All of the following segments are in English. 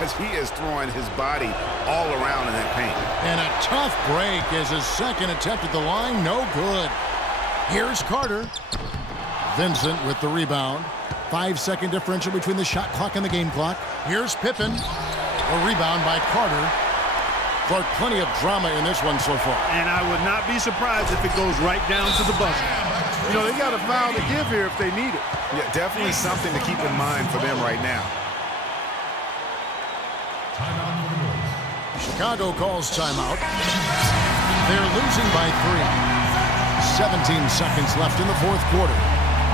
as he is throwing his body all around in that paint. And a tough break as his second attempt at the line, no good. Here's Carter. Vincent with the rebound. 5-second differential between the shot clock and the game clock. Here's Pippen. A rebound by Carter. For plenty of drama in this one so far. And I would not be surprised if it goes right down to the buzzer. You know, they got a foul to give here if they need it. Yeah, definitely something to keep in mind for them right now. Chicago calls timeout. They're losing by 3. 17 seconds left in the fourth quarter.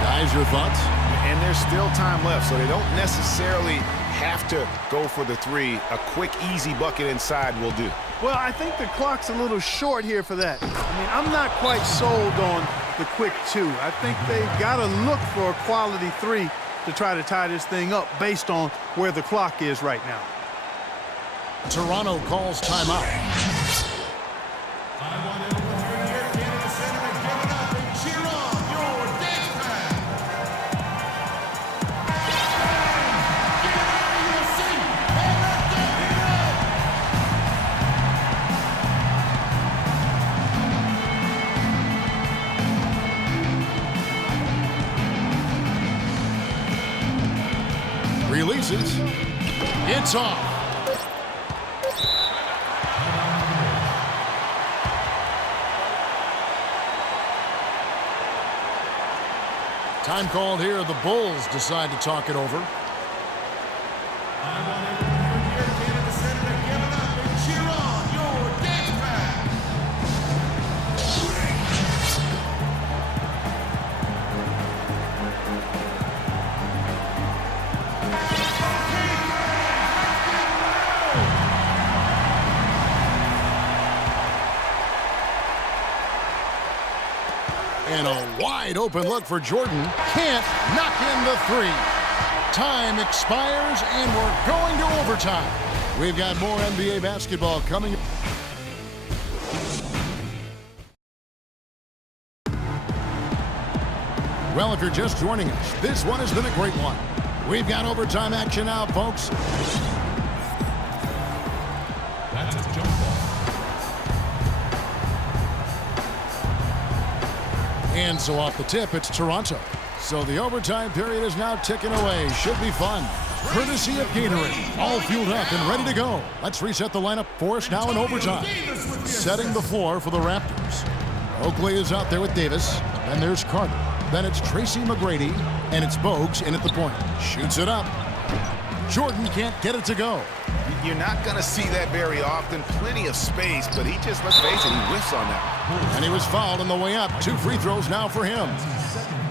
Guys, your thoughts? And there's still time left, so they don't necessarily have to go for the three. A quick, easy bucket inside will do. Well, I think the clock's a little short here for that. I mean, I'm not quite sold on the quick two. I think they've got to look for a quality three to try to tie this thing up based on where the clock is right now. Toronto calls timeout. Releases. It's off. Time called here. The Bulls decide to talk it over. And a wide open look for Jordan. Can't knock in the three. Time expires, and we're going to overtime. We've got more NBA basketball coming. Well, if you're just joining us, this one has been a great one. We've got overtime action now, folks. That's a jump ball. And so off the tip, it's Toronto. So the overtime period is now ticking away. Should be fun. Courtesy of Gatorade. All fueled up and ready to go. Let's reset the lineup for us now in overtime. Setting the floor for the Raptors. Oakley is out there with Davis. Then there's Carter. Then it's Tracy McGrady. And it's Bogues in at the point. Shoots it up. Jordan can't get it to go. You're not going to see that very often. Plenty of space, but he just, let's face it, he whiffs on that. And he was fouled on the way up. 2 free throws now for him.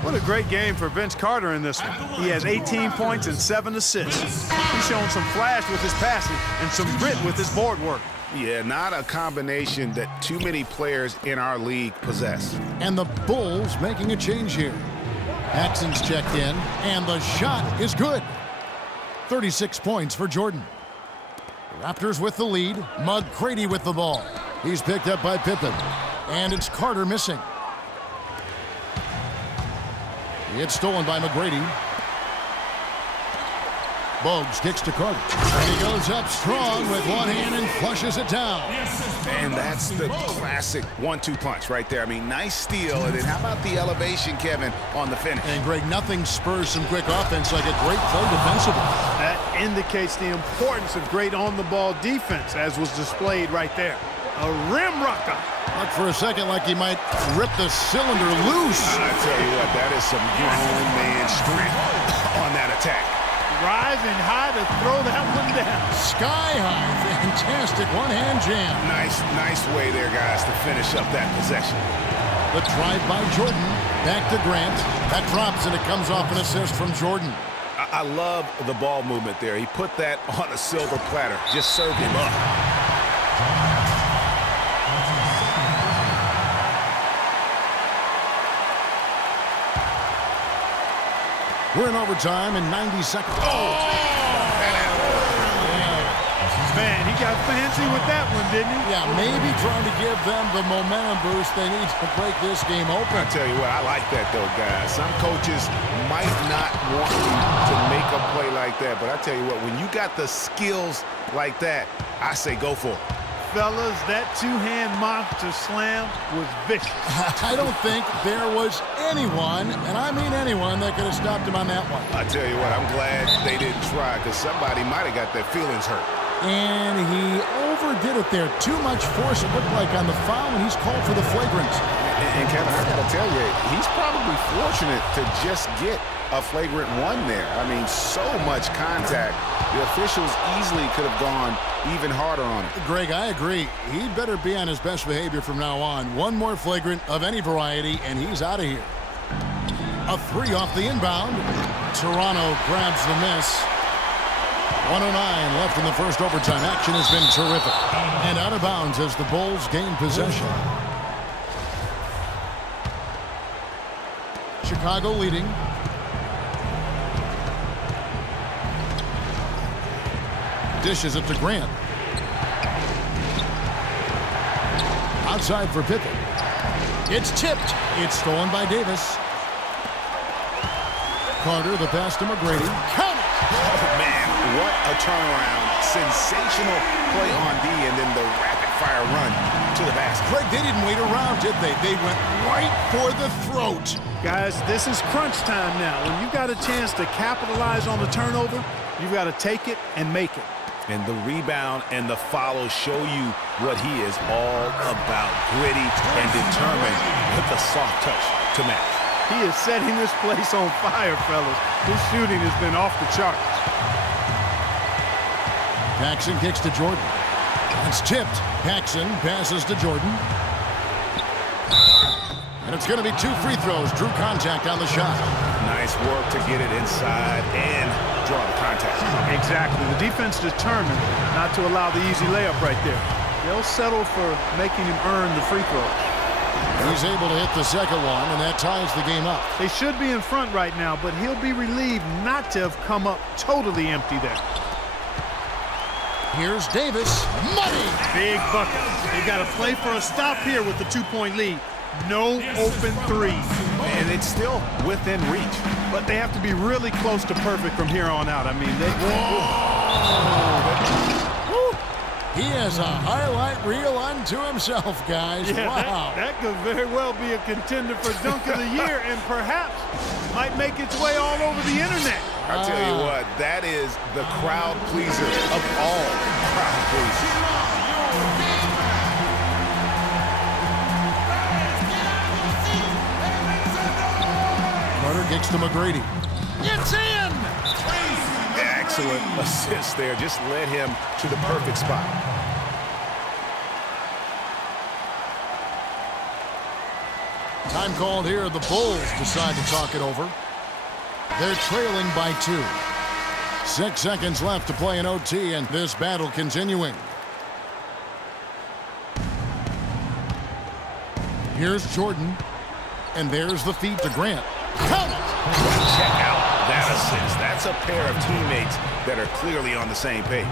What a great game for Vince Carter in this one. He has 18 points and 7 assists. He's shown some flash with his passing and some grit with his board work. Yeah, not a combination that too many players in our league possess. And the Bulls making a change here. Paxson's checked in, and the shot is good. 36 points for Jordan. Raptors with the lead. McGrady with the ball. He's picked up by Pippen. And it's Carter missing. It's stolen by McGrady. Bogues kicks to Carter. And he goes up strong with one hand and flushes it down. And that's the classic 1-2 punch right there. I mean, nice steal. And then how about the elevation, Kevin, on the finish? And, Greg, nothing spurs some quick offense like a great play defensively. That indicates the importance of great on-the-ball defense, as was displayed right there. A rim rocker. Looked for a second like he might rip the cylinder loose. I tell you what, that is some grown man strength on that attack. Rising high to throw that one down. Sky high. Fantastic one-hand jam. Nice way there, guys, to finish up that possession. The drive by Jordan. Back to Grant. That drops, and it comes off an assist from Jordan. I love the ball movement there. He put that on a silver platter. Just served him up. We're in overtime in 90 seconds. Man, Man, he got fancy with that one, didn't he? Yeah, maybe trying to give them the momentum boost they need to break this game open. I tell you what, I like that, though, guys. Some coaches might not want you to make a play like that, but I tell you what, when you got the skills like that, I say go for it. Fellas, that two-hand monster slam was vicious. I don't think there was anyone, and I mean anyone, that could have stopped him on that one. I tell you what, I'm glad they didn't try, because somebody might have got their feelings hurt. And he overdid it there. Too much force, it looked like, on the foul, and he's called for the flagrant. And Kevin, I got to tell you, he's probably fortunate to just get a flagrant one there. I mean, so much contact. The officials easily could have gone even harder on it. Greg, I agree. He'd better be on his best behavior from now on. One more flagrant of any variety, and he's out of here. A three off the inbound. Toronto grabs the miss. 1:09 left in the first overtime. Action has been terrific. And out of bounds as the Bulls gain possession. Chicago leading. Dishes it to Grant. Outside for Pippen. It's tipped. It's stolen by Davis. Carter, the pass to McGrady. Count it! Oh, man, what a turnaround. Sensational play on D, and then the rapid-fire run to the basket. Greg, they didn't wait around, did they? They went right for the throat. Guys, this is crunch time now. When you've got a chance to capitalize on the turnover, you've got to take it and make it. And the rebound and the follow show you what he is all about. Gritty and determined with the soft touch to match. He is setting this place on fire, fellas. His shooting has been off the charts. Paxson kicks to Jordan. It's tipped. Paxson passes to Jordan. And it's going to be two free throws. Drew contact on the shot. Nice work to get it inside and draw the contact. Exactly. The defense determined not to allow the easy layup right there. They'll settle for making him earn the free throws. He's able to hit the second one, and that ties the game up. They should be in front right now, but he'll be relieved not to have come up totally empty there. Here's Davis. Money! Big bucket. They've got to play for a stop here with the two-point lead. No open threes. And it's still within reach. But they have to be really close to perfect from here on out. I mean, they... He has a highlight reel unto himself, guys. Yeah, wow. that could very well be a contender for Dunk of the Year and perhaps might make its way all over the internet. I'll tell you what, that is the crowd pleaser of all crowd pleasers. Carter kicks to McGrady. It's in! Excellent assist there. Just led him to the perfect spot. Time called here. The Bulls decide to talk it over. They're trailing by 2. 6 seconds left to play in OT, and this battle continuing. Here's Jordan, and there's the feed to Grant. Count it! Check out that assist. That's a pair of teammates that are clearly on the same page.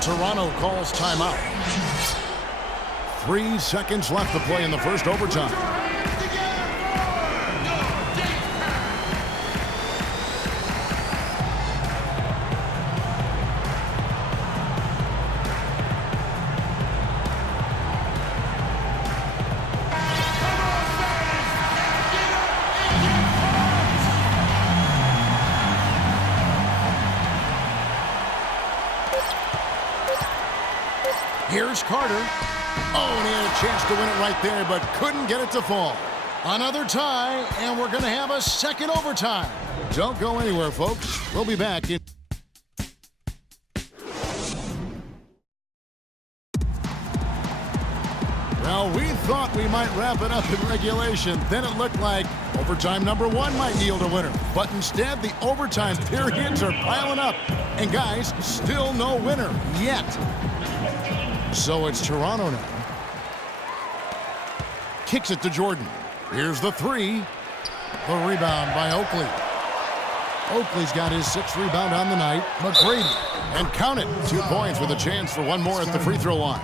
Toronto calls timeout. 3 seconds left to play in the first overtime. Here's Carter. Oh, and he had a chance to win it right there, but couldn't get it to fall. Another tie, and we're going to have a second overtime. Don't go anywhere, folks. We'll be back in... Well, we thought we might wrap it up in regulation. Then it looked like overtime number 1 might yield a winner. But instead, the overtime periods are piling up. And guys, still no winner yet. So it's Toronto now. Kicks it to Jordan. Here's the 3. The rebound by Oakley. Oakley's got his 6th rebound on the night. McGrady. And count it. 2 points with a chance for one more at the free throw line.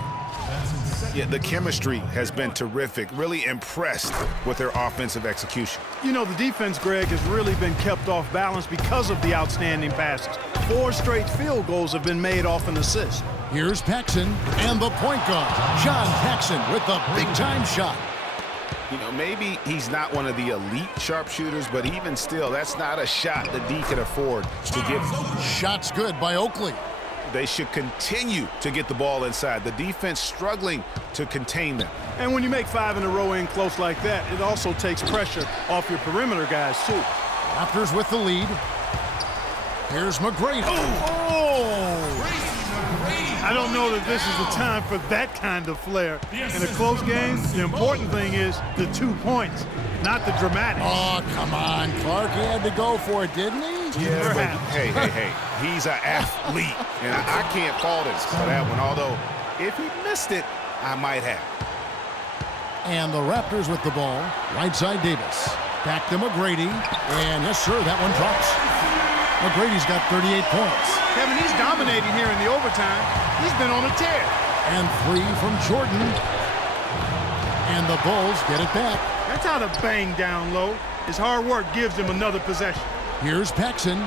Yeah, the chemistry has been terrific. Really impressed with their offensive execution. You know, the defense, Greg, has really been kept off balance because of the outstanding passes. 4 straight field goals have been made off an assist. Here's Paxson and the point guard, John Paxson, with the big-time shot. You know, maybe he's not one of the elite sharpshooters, but even still, that's not a shot that D can afford to give. Shot's good by Oakley. They should continue to get the ball inside. The defense struggling to contain them. And when you make 5 in a row in close like that, it also takes pressure off your perimeter guys, too. Raptors with the lead. Here's McGrady. I don't know that this is the time for that kind of flair. In a close game, the important thing is the 2 points, not the dramatics. Oh, come on. Clark, he had to go for it, didn't he? Yeah, but hey, he's an athlete, and I can't fault him for that one, although if he missed it, I might have. And the Raptors with the ball. Right side Davis. Back to McGrady. And yes, sir, that one drops. McGrady's got 38 points. Kevin, he's dominating here in the overtime. He's been on a tear. And 3 from Jordan. And the Bulls get it back. That's how to bang down low. His hard work gives him another possession. Here's Paxson.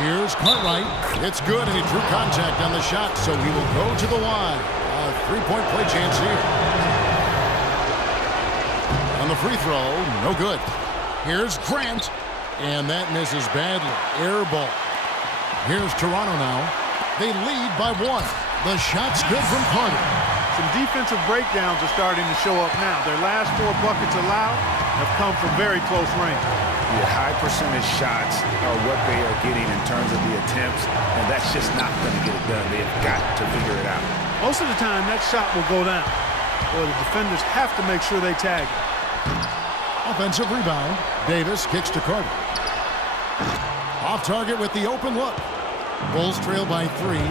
Here's Cartwright. It's good, and he drew contact on the shot, so he will go to the line. A 3-point play chance here. On the free throw, no good. Here's Grant, and that misses badly. Air ball. Here's Toronto now. They lead by 1. The shot's good from Carter. Some defensive breakdowns are starting to show up now. Their last 4 buckets allowed have come from very close range. Yeah, high percentage shots are what they are getting in terms of the attempts, and that's just not going to get it done. They've got to figure it out. Most of the time, that shot will go down. Well, the defenders have to make sure they tag it. Offensive rebound. Davis kicks to Carter. Off target with the open look. Bulls trail by 3.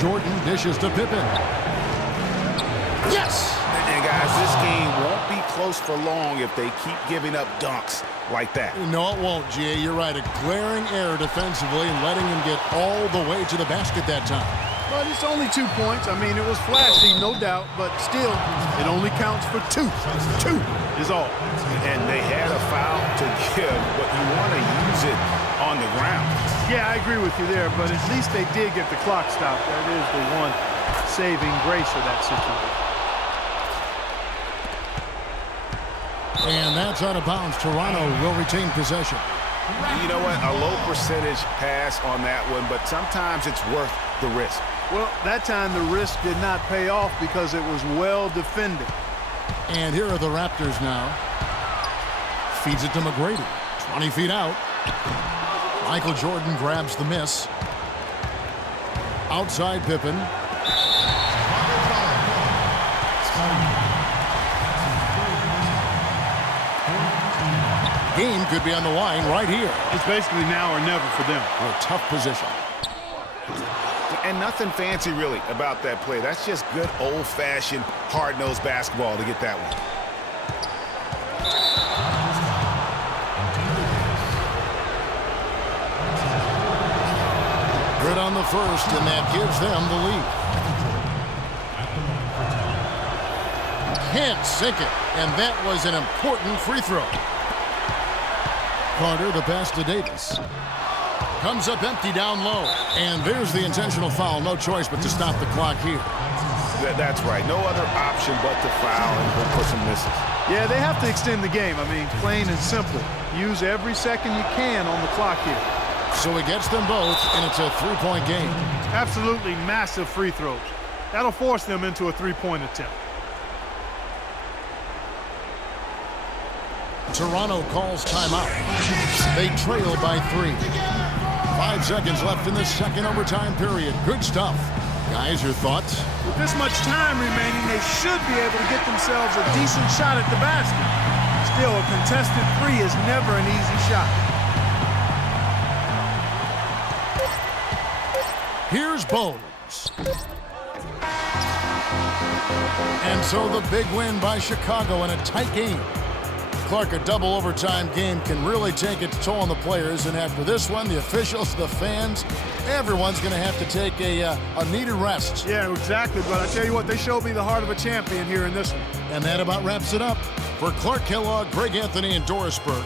Jordan dishes to Pippen. Yes! And guys, this game won't be close for long if they keep giving up dunks like that. No, it won't, G.A. You're right. A glaring error defensively and letting him get all the way to the basket that time. But it's only 2 points. I mean, it was flashy, no doubt, but still, it only counts for 2. 2 is all. And they had a foul to give, but you want to use it on the ground. Yeah, I agree with you there, but at least they did get the clock stopped. That is the one saving grace of that situation. And that's out of bounds. Toronto will retain possession. You know what? A low percentage pass on that one, but sometimes it's worth the risk. Well, that time the risk did not pay off because it was well defended. And here are the Raptors now. Feeds it to McGrady. 20 feet out. Michael Jordan grabs the miss. Outside Pippen. Game could be on the line right here. It's basically now or never for them. A tough position. And nothing fancy really about that play. That's just good old-fashioned hard-nosed basketball to get that one. Good on the first, and that gives them the lead. Can't sink it, and that was an important free throw. Carter, the pass to Davis. Comes up empty down low. And there's the intentional foul. No choice but to stop the clock here. That's right. No other option but to foul and put some misses. Yeah, they have to extend the game. I mean, plain and simple. Use every second you can on the clock here. So he gets them both, and it's a 3-point game. Absolutely massive free throws. That'll force them into a 3-point attempt. Toronto calls timeout. They trail by 3. 5 seconds left in the second overtime period. Good stuff. Guys, your thoughts? With this much time remaining, they should be able to get themselves a decent shot at the basket. Still, a contested 3 is never an easy shot. Here's Bowles. And so the big win by Chicago in a tight game. Clark, a double overtime game can really take its toll on the players, and after this one, the officials, the fans, everyone's going to have to take a needed rest. Yeah, exactly. But I tell you what, they showed me the heart of a champion here in this one. And that about wraps it up. For Clark Kellogg, Greg Anthony, and Doris Burke.